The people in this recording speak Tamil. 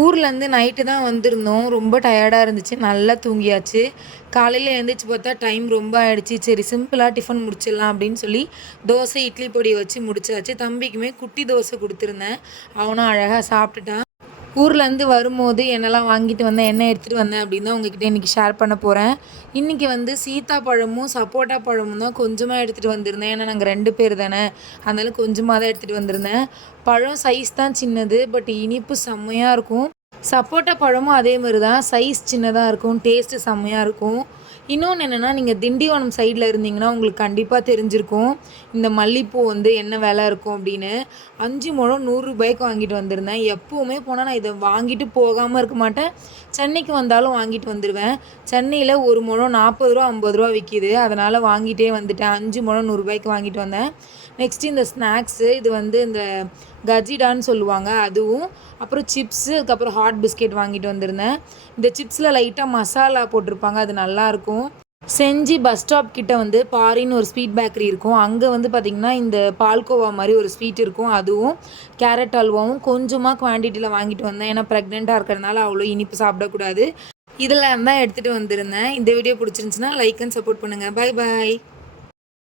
ஊர்லேருந்து நைட்டு தான் வந்திருந்தோம். ரொம்ப டயர்டாக இருந்துச்சு. நல்லா தூங்கியாச்சு. காலையில எழுந்திரிச்சு பார்த்தா டைம் ரொம்ப ஆயிடுச்சு. சரி சிம்பிளா டிஃபன் முடிச்சிடலாம் அப்படின்னு சொல்லி தோசை, இட்லி பொடி வச்சு முடிச்சாச்சு. தம்பிக்குமே குட்டி தோசை குடுத்துருந்தேன். அவனும் அழகா சாப்பிட்டுட்டான். ஊர்லேருந்து வரும்போது என்னெல்லாம் வாங்கிட்டு வந்தேன், என்ன எடுத்துகிட்டு வந்தேன் அப்படின்னு தான் உங்ககிட்ட இன்றைக்கி ஷேர் பண்ண போகிறேன். இன்றைக்கி வந்து சீத்தாப்பழமும், சப்போட்டா பழமும் தான் கொஞ்சமாக எடுத்துகிட்டு வந்திருந்தேன். ஏன்னா நாங்கள் 2 பேர் தானே, அதனால கொஞ்சமாக தான் எடுத்துகிட்டு வந்திருந்தேன். பழம் சைஸ் தான் சின்னது, பட் இனிப்பு செம்மையாக இருக்கும். சப்போட்டா பழமும் அதே மாதிரி தான், சைஸ் சின்னதாக இருக்கும், டேஸ்ட்டு செம்மையாக இருக்கும். இன்னொன்று என்னென்னா, நீங்கள் திண்டிவனம் சைடில் இருந்தீங்கன்னா உங்களுக்கு கண்டிப்பாக தெரிஞ்சிருக்கும் இந்த மல்லிகைப்பூ வந்து என்ன விலை இருக்கும் அப்படின்னு. 5 முழம் ரூ. 100 வாங்கிட்டு வந்திருந்தேன். எப்போவுமே போனால் நான் இதை வாங்கிட்டு போகாமல் இருக்க மாட்டேன். சென்னைக்கு வந்தாலும் வாங்கிட்டு வந்துடுவேன். சென்னையில் ஒரு முழம் ரூ. 40 ரூ. 50 விற்கிது. அதனால் வாங்கிட்டே வந்துட்டேன். 5 முழம் ரூ. 100 வாங்கிட்டு வந்தேன். நெக்ஸ்ட்டு இந்த ஸ்நாக்ஸு, இது வந்து இந்த கஜிடான்னு சொல்லுவாங்க அதுவும், அப்புறம் சிப்ஸு, அதுக்கப்புறம் ஹாட் பிஸ்கெட் வாங்கிட்டு வந்திருந்தேன். இந்த சிப்ஸில் லைட்டாக மசாலா போட்டிருப்பாங்க, அது நல்லாயிருக்கும். செஞ்சி பஸ் ஸ்டாப் கிட்ட வந்து பாரின்னு ஒரு ஸ்வீட் பேக்கரி இருக்கும். அங்கே வந்து பார்த்திங்கன்னா இந்த பால்கோவா மாதிரி ஒரு ஸ்வீட் இருக்கும். அதுவும் கேரட் அல்வாவும் கொஞ்சமாக குவான்டிட்டியில் வாங்கிட்டு வந்தேன். ஏன்னா ப்ரெக்னெண்ட்டாக இருக்கிறதுனால அவ்வளோ இனிப்பு சாப்பிடக்கூடாது. இதெல்லாம் தான் எடுத்துகிட்டு வந்திருந்தேன். இந்த வீடியோ பிடிச்சிருந்துச்சுன்னா லைக் அண்ட் சப்போர்ட் பண்ணுங்கள். Bye bye.